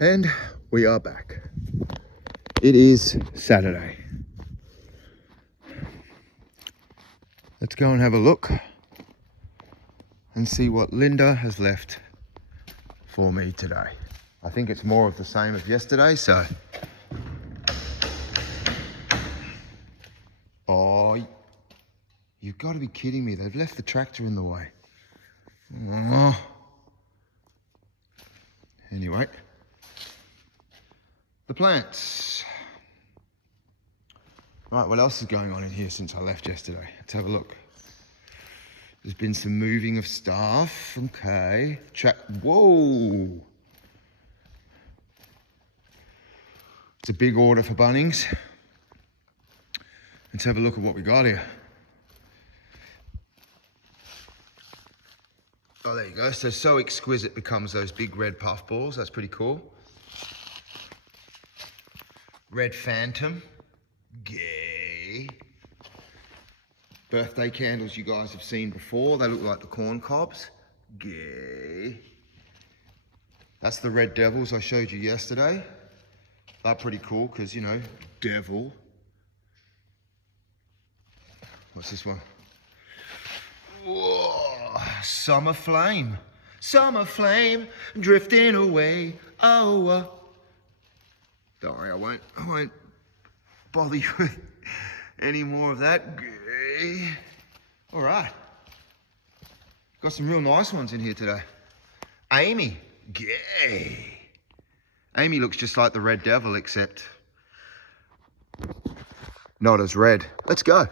And we are back. It is Saturday. Let's go and have a look and see what Linda has left for me today. I think it's more of the same as yesterday, so. Oh, you've got to be kidding me. They've left the tractor in the way. Oh. Anyway, the plants. Right, what else is going on in here since I left yesterday? Let's have a look. There's been some moving of staff. Okay. Whoa. It's a big order for Bunnings. Let's have a look at what we got here. Oh, there you go. So exquisite becomes those big red puffballs. That's pretty cool. Red Phantom. Gay. Birthday candles you guys have seen before. They look like the corn cobs. Gay. That's the red devils I showed you yesterday. They're pretty cool because, you know, devil. What's this one? Whoa, summer flame. Summer flame drifting away. Oh, don't worry, I won't bother you with any more of that. Gay. All right. Got some real nice ones in here today. Amy. Gay. Amy looks just like the red devil, except not as red. Let's go.